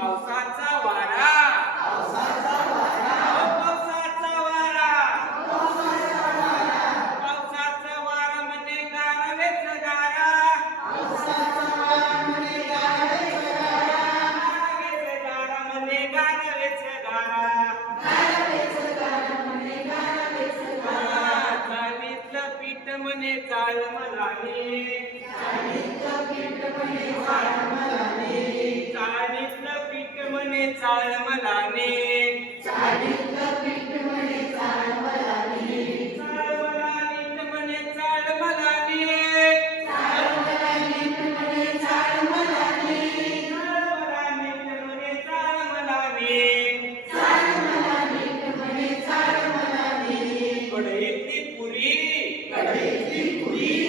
पावसाचा वारा म्हणजे गारवेच गारा म्हणजे गारवेच गारा चाळणीतलं पीठ म्हणे चाळ मलाने चाळणीतलं पीठ म्हणे चाळ मलाने चाळ मलाने कढईतली पुरी कढईतली पुरी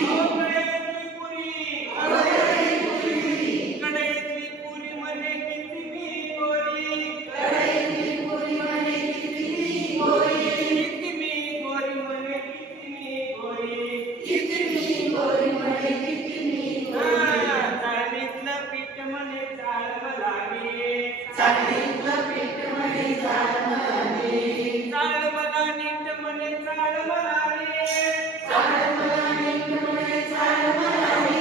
मध्ये किती मी गोरी किती मी गोरी म्हणे किती मी गोरी चाळणीतलं पीठ म्हणे चाळ मलाने चाळ मला नीट म्हणे चाळ मलाने चाळ मला नीट म्हणे चाळ मलाने